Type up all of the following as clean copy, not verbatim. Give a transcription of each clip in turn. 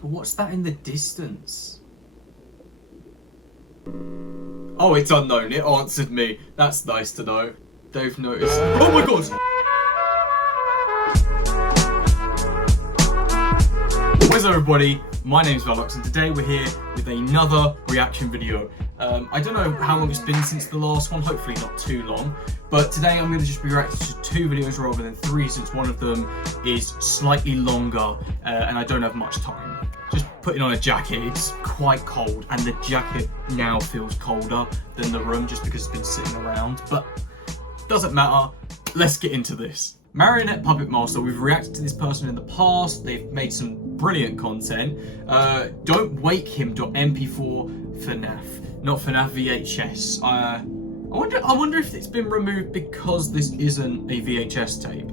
But what's that in the distance? Oh, it's unknown. It answered me. That's nice to know. They've noticed. Oh my god! What's up, everybody? My name's Valox, and today we're here with another reaction video. I don't know how long it's been since the last one, hopefully not too long, but today I'm going to just be reacting to 2 videos rather than 3, since one of them is slightly longer and I don't have much time. Just putting on a jacket, it's quite cold, and the jacket now feels colder than the room just because it's been sitting around, but doesn't matter. Let's get into this. MarionettePuppetMaster, we've reacted to this person in the past. They've made some brilliant content. Don't Wake Him.mp4 fnaf, not fnaf VHS. I wonder if it's been removed because this isn't a VHS tape.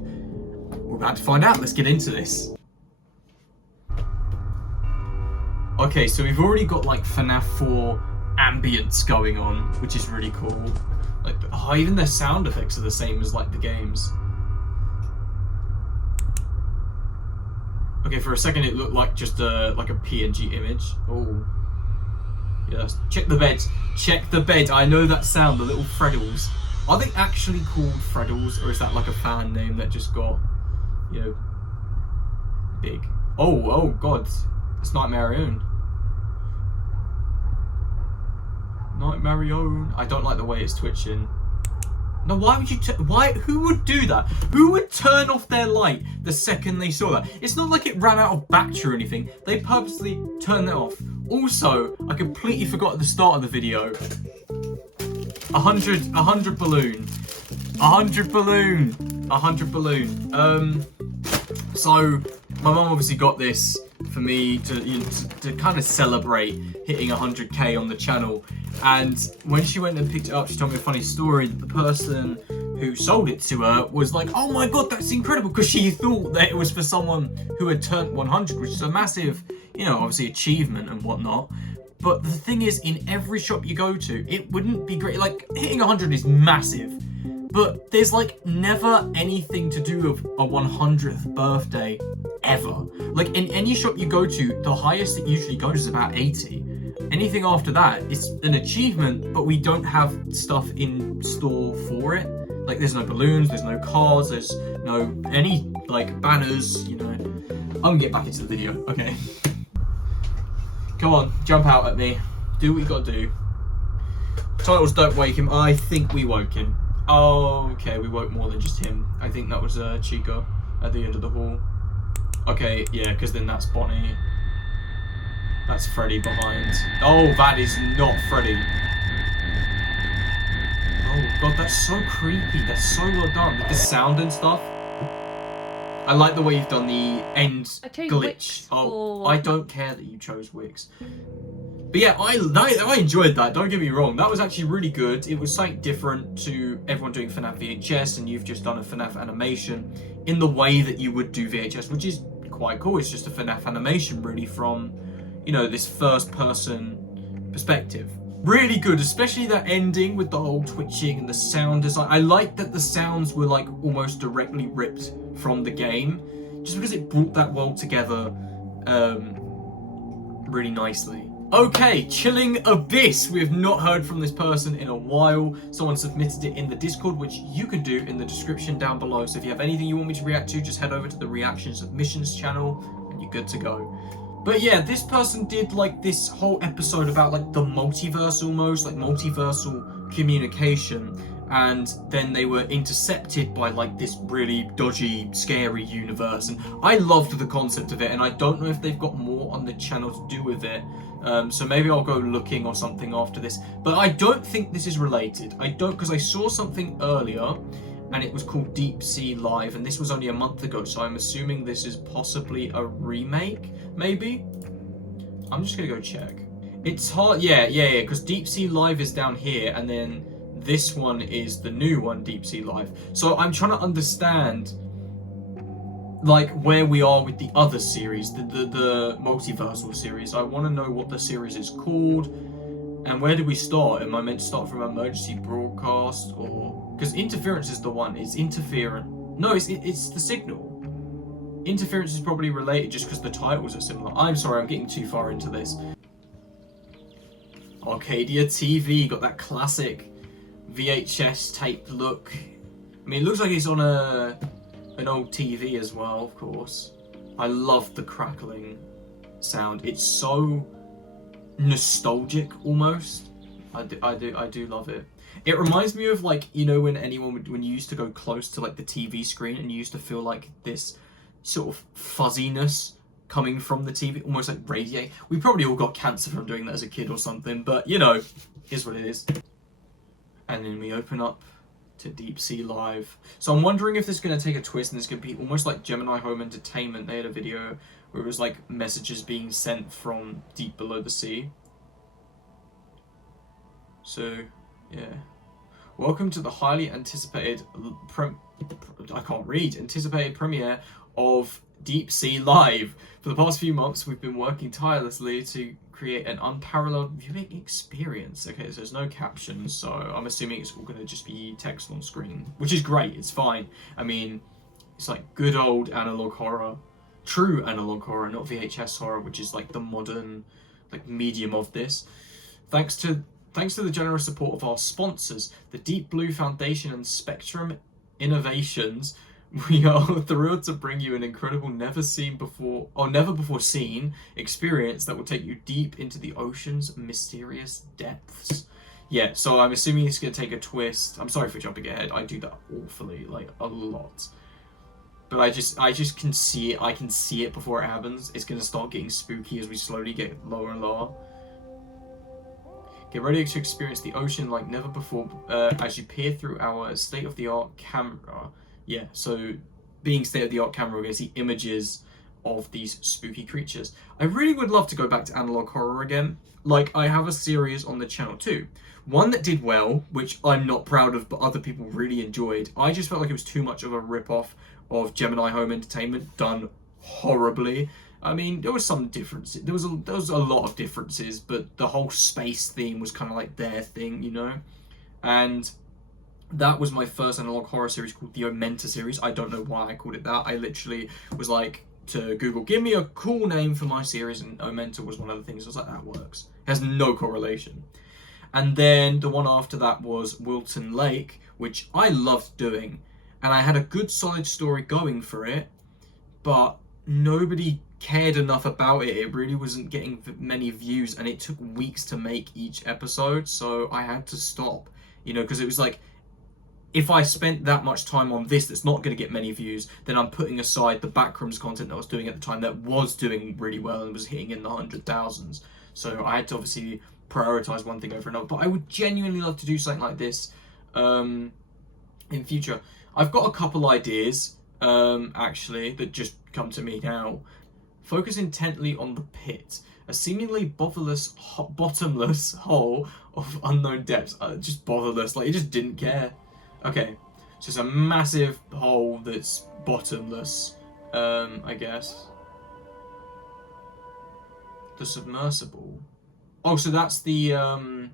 We're about to find out. Let's get into this. Okay, so we've already got like FNAF 4 ambience going on, which is really cool. Like, oh, even their sound effects are the same as like the games. Okay, for a second it looked like just like a PNG image. Oh, yes. Check the bed. Check the bed. I know that sound. The little Freddles. Are they actually called Freddles, or is that like a fan name that just got, you know, big? Oh God, it's Night Marion. Night Marion. I don't like the way it's twitching. No, why would you? Who would do that? Who would turn off their light the second they saw that? It's not like it ran out of battery or anything. They purposely turned that off. Also, I completely forgot at the start of the video. 100 balloon, 100 balloon, 100 balloon. So my mum obviously got this for me to, you know, to kind of celebrate hitting 100k on the channel. And when she went and picked it up, she told me a funny story that the person who sold it to her was like, oh my God, that's incredible, because she thought that it was for someone who had turned 100, which is a massive, you know, obviously achievement and whatnot. But the thing is, in every shop you go to, it wouldn't be great. Like, hitting 100 is massive, but there's like never anything to do with a 100th birthday ever. Like, in any shop you go to, the highest it usually goes is about 80. Anything after that is an achievement, but we don't have stuff in store for it. Like, there's no balloons, there's no cars, there's no any like banners, you know. I'm gonna get back into the video, okay? Come on, jump out at me. Do what you gotta do. Titles Don't Wake Him. I think we woke him. Oh, okay, we woke more than just him. I think that was Chica at the end of the hall. Okay, yeah, because then that's Bonnie. That's Freddy behind. Oh, that is not Freddy. Oh God, that's so creepy. That's so well done. With the sound and stuff. I like the way you've done the end glitch. Oh, I don't care that you chose Wix. But yeah, I enjoyed that. Don't get me wrong. That was actually really good. It was something different to everyone doing FNAF VHS, and you've just done a FNAF animation in the way that you would do VHS, which is quite cool. It's just a FNAF animation, really, from, you know, this first-person perspective. Really good, especially that ending with the whole twitching and the sound design. I like that the sounds were like almost directly ripped from the game, just because it brought that world together really nicely. Okay, Chilling Abyss. We have not heard from this person in a while. Someone submitted it in the Discord, which you can do in the description down below. So if you have anything you want me to react to, just head over to the Reaction Submissions channel and you're good to go. But yeah, this person did like this whole episode about like the multiverse, almost like multiversal communication, and then they were intercepted by like this really dodgy, scary universe. And I loved the concept of it, and I don't know if they've got more on the channel to do with it. So maybe I'll go looking or something after this. But I don't think this is related. I don't, because I saw something earlier and it was called Deep Sea Live, and this was only a month ago, so I'm assuming this is possibly a remake, maybe? I'm just gonna go check. It's hard, yeah, because Deep Sea Live is down here, and then this one is the new one, Deep Sea Live. So I'm trying to understand, like, where we are with the other series, the multiversal series. I want to know what the series is called, and where do we start? Am I meant to start from emergency broadcast, or... Because interference is the one. It's interference. No, it's the signal. Interference is probably related just because the titles are similar. I'm sorry, I'm getting too far into this. Arcadia TV, got that classic VHS tape look. I mean, it looks like it's on an old TV as well, of course. I love the crackling sound. It's so nostalgic almost. I do love it. It reminds me of, like, you know, when you used to go close to like the TV screen and you used to feel like this sort of fuzziness coming from the TV, almost like radiate. We probably all got cancer from doing that as a kid or something, but you know, here's what it is. And then we open up to Deep Sea Live. So I'm wondering if this is going to take a twist and this is going to be almost like Gemini Home Entertainment. They had a video where it was like messages being sent from deep below the sea. So, yeah. Welcome to the highly anticipated anticipated premiere of Deep Sea Live. For the past few months, we've been working tirelessly to create an unparalleled viewing experience. Okay, so there's no captions, so I'm assuming it's all going to just be text on screen, which is great. It's fine. I mean, it's like good old analog horror, true analog horror, not VHS horror, which is like the modern like medium of this. Thanks to the generous support of our sponsors, the Deep Blue Foundation and Spectrum Innovations, we are thrilled to bring you an incredible never before seen experience that will take you deep into the ocean's mysterious depths. Yeah, so I'm assuming it's going to take a twist. I'm sorry for jumping ahead. I do that awfully, like a lot. But I just can see it. I can see it before it happens. It's going to start getting spooky as we slowly get lower and lower. Get ready to experience the ocean like never before as you peer through our state-of-the-art camera. Yeah, so being state-of-the-art camera, we're going to see images of these spooky creatures. I really would love to go back to analog horror again. Like, I have a series on the channel too. One that did well, which I'm not proud of, but other people really enjoyed. I just felt like it was too much of a rip-off of Gemini Home Entertainment, done horribly. I mean, there was some differences. There was a lot of differences, but the whole space theme was kind of like their thing, you know? And that was my first analog horror series called the Omenta series. I don't know why I called it that. I literally was like to Google, give me a cool name for my series, and Omenta was one of the things. I was like, that works. It has no correlation. And then the one after that was Wilton Lake, which I loved doing. And I had a good solid story going for it, but nobody cared enough about it. It really wasn't getting many views, and it took weeks to make each episode, so I had to stop, you know, because it was like, if I spent that much time on this that's not going to get many views, then I'm putting aside the backrooms content that I was doing at the time that was doing really well and was hitting in the 100,000s. So I had to obviously prioritize one thing over another. But I would genuinely love to do something like this in future. I've got a couple ideas, actually, that just come to me now. Focus intently on the pit, a seemingly bottomless hole of unknown depths. Just bottomless, like, it just didn't care. Okay, so it's a massive hole that's bottomless, I guess. The submersible. Oh, so that's the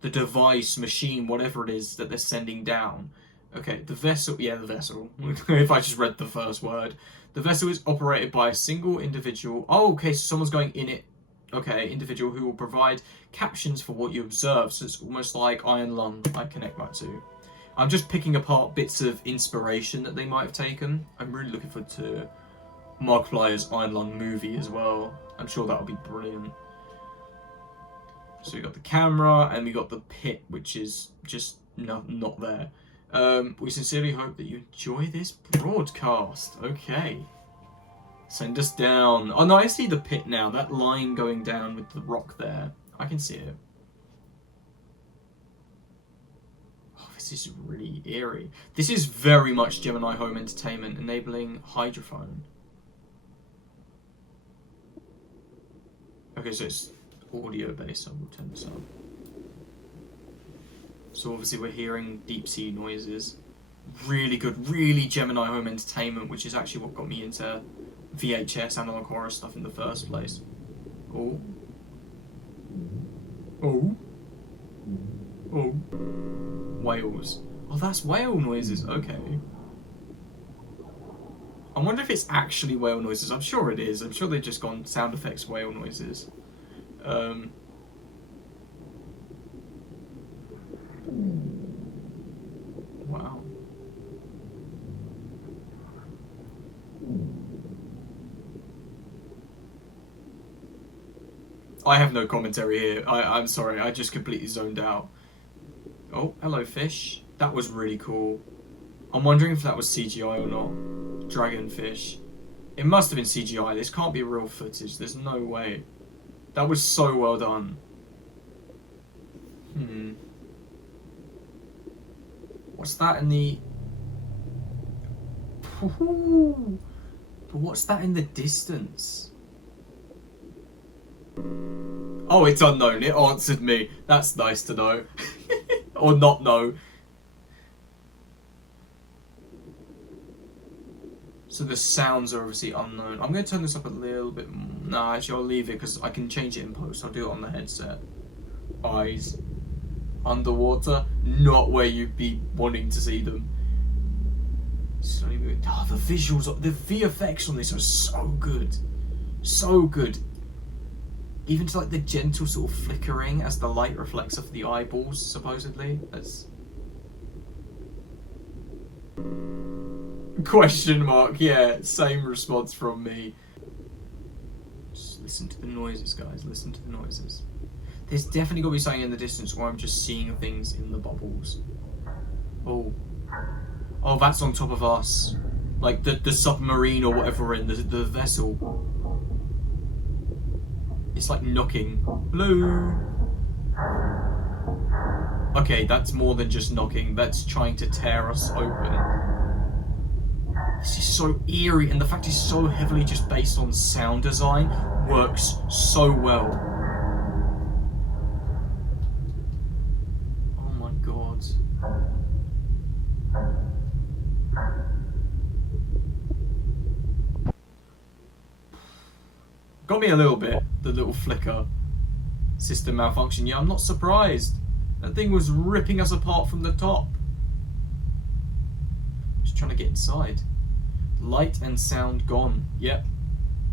device, machine, whatever it is that they're sending down. Okay, the vessel, yeah, the vessel. If I just read the first word. The vessel is operated by a single individual. Oh, okay, so someone's going in it. Okay, individual who will provide captions for what you observe. So it's almost like Iron Lung, I connect that to. I'm just picking apart bits of inspiration that they might have taken. I'm really looking forward to Markiplier's Iron Lung movie as well. I'm sure that'll be brilliant. So we got the camera and we got the pit, which is just not there. We sincerely hope that you enjoy this broadcast. Okay. Send us down. Oh no, I see the pit now. That line going down with the rock there. I can see it. Oh, this is really eerie. This is very much Gemini Home Entertainment, enabling hydrophone. Okay, so it's audio based, so we'll turn this up. So obviously we're hearing deep sea noises. Really good, really Gemini Home Entertainment, which is actually what got me into VHS analog horror stuff in the first place. Oh. Oh. Oh. Whales. Oh, that's whale noises, okay. I wonder if it's actually whale noises. I'm sure it is. I'm sure they've just gone sound effects whale noises. Wow. I have no commentary here. I'm sorry. I just completely zoned out. Oh, hello, fish. That was really cool. I'm wondering if that was CGI or not. Dragonfish. It must have been CGI. This can't be real footage. There's no way. That was so well done. What's that in the... Ooh. But what's that in the distance? Oh, it's unknown. It answered me. That's nice to know. Or not know. So the sounds are obviously unknown. I'm going to turn this up a little bit more. No, actually I'll leave it because I can change it in post. I'll do it on the headset. Eyes. Underwater. Not where you'd be wanting to see them. Oh, the visuals, the VFX on this are so good. So good. Even to like the gentle sort of flickering as the light reflects off the eyeballs, supposedly. That's... Question mark, yeah, same response from me. Just listen to the noises, guys, listen to the noises. There's definitely got to be something in the distance where I'm just seeing things in the bubbles. Oh. Oh, that's on top of us. Like the submarine or whatever we're in, the vessel. It's like knocking. Hello? Okay, that's more than just knocking. That's trying to tear us open. This is so eerie, and the fact it's so heavily just based on sound design works so well. Oh my god. Got me a little bit, the little flicker. System malfunction. Yeah, I'm not surprised. That thing was ripping us apart from the top. Just trying to get inside. Light and sound gone. Yep.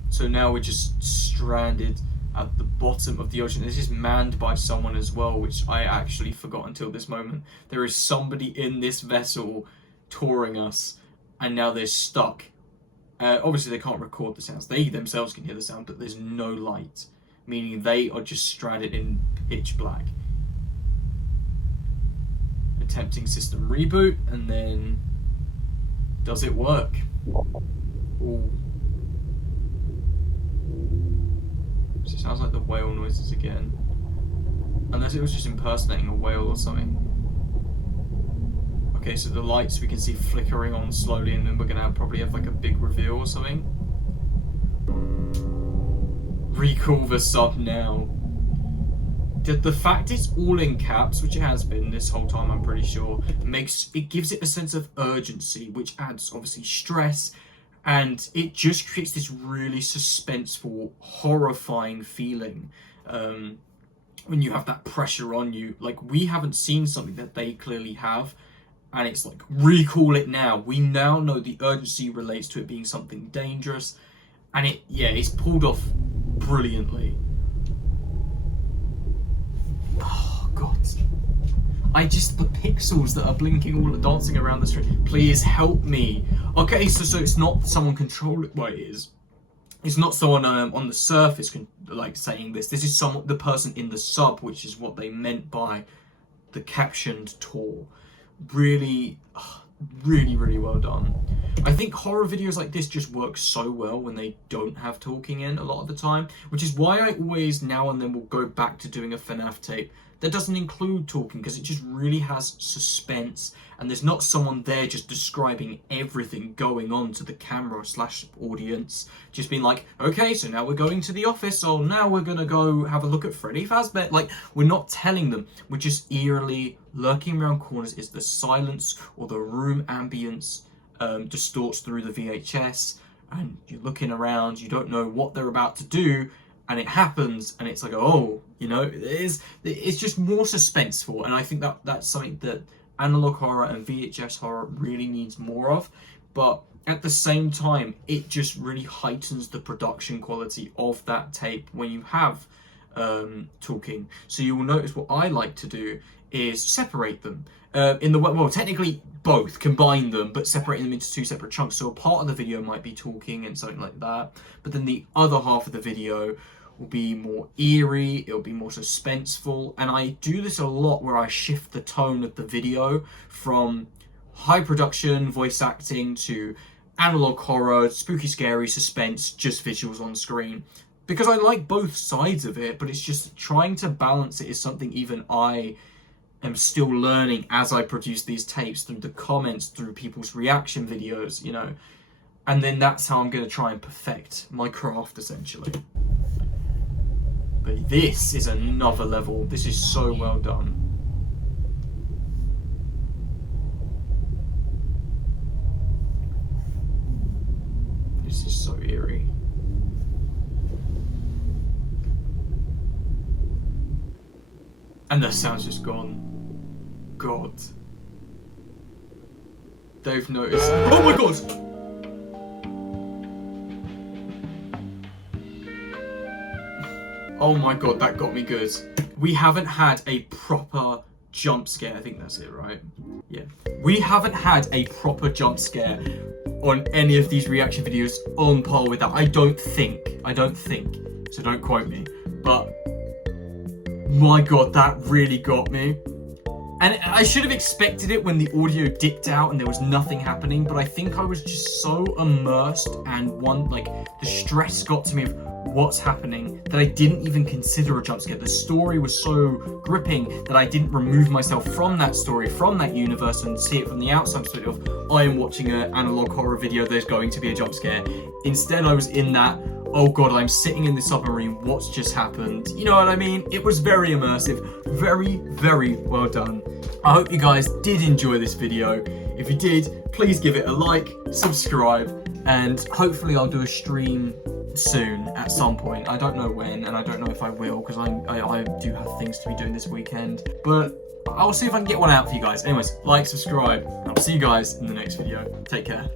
So now we're just stranded at the bottom of the ocean. This is manned by someone as well, which I actually forgot until this moment. There is somebody in this vessel touring us, and now they're stuck. Obviously, they can't record the sounds. They themselves can hear the sound, but there's no light, meaning they are just stranded in pitch black. Attempting system reboot, and then does it work? Ooh. So it sounds like the whale noises again. Unless it was just impersonating a whale or something. Okay, so the lights we can see flickering on slowly, and then we're gonna probably have like a big reveal or something. Recall the sub now. The fact it's all in caps, which it has been this whole time, I'm pretty sure, gives it a sense of urgency, which adds obviously stress, and it just creates this really suspenseful, horrifying feeling when you have that pressure on you. Like, we haven't seen something that they clearly have, and it's like, recall it now. We now know the urgency relates to it being something dangerous, and it's pulled off brilliantly. Oh god. The pixels that are blinking all dancing around the screen. Please help me. Okay, so it's not someone controlling. Well, it is. It's not someone on the surface like saying this. This is the person in the sub, which is what they meant by the captioned tour. Really, really, really well done. I think horror videos like this just work so well when they don't have talking in a lot of the time, which is why I always now and then will go back to doing a FNAF tape that doesn't include talking, because it just really has suspense, and there's not someone there just describing everything going on to the camera / audience, just being like, okay, so now we're going to the office, or now we're gonna go have a look at Freddy Fazbear. Like, we're not telling them, we're just eerily lurking around corners. Is the silence or the room ambience distorts through the VHS, and you're looking around, you don't know what they're about to do, and it happens, and it's like, oh, it's just more suspenseful. And I think that's something that analog horror and VHS horror really needs more of. But at the same time, it just really heightens the production quality of that tape when you have talking. So you will notice what I like to do is separate them. Well, technically both, combine them, but separating them into two separate chunks. So a part of the video might be talking and something like that, but then the other half of the video will be more eerie, it'll be more suspenseful, and I do this a lot where I shift the tone of the video from high production voice acting to analog horror, spooky, scary, suspense, just visuals on screen. Because I like both sides of it, but it's just trying to balance it is something even I am still learning as I produce these tapes, through the comments, through people's reaction videos, you know. And then that's how I'm going to try and perfect my craft, essentially. But this is another level. This is so well done. This is so eerie. And the sound's just gone. God. They've noticed. Oh my god! Oh my god, that got me good. We haven't had a proper jump scare. I think that's it, right? Yeah. We haven't had a proper jump scare on any of these reaction videos on par with that. I don't think. So don't quote me. But my god, that really got me. And I should have expected it when the audio dipped out and there was nothing happening, but I think I was just so immersed and the stress got to me of what's happening that I didn't even consider a jump scare. The story was so gripping that I didn't remove myself from that story, from that universe, and see it from the outside perspective of, I am watching an analog horror video, there's going to be a jump scare. Instead, I was in that, oh god, I'm sitting in the submarine, what's just happened? You know what I mean? It was very immersive, very, very well done. I hope you guys did enjoy this video. If you did, please give it a like, subscribe, and hopefully I'll do a stream soon at some point. I don't know when, and I don't know if I will, because I do have things to be doing this weekend, but I'll see if I can get one out for you guys. Anyways, like, subscribe, and I'll see you guys in the next video. Take care.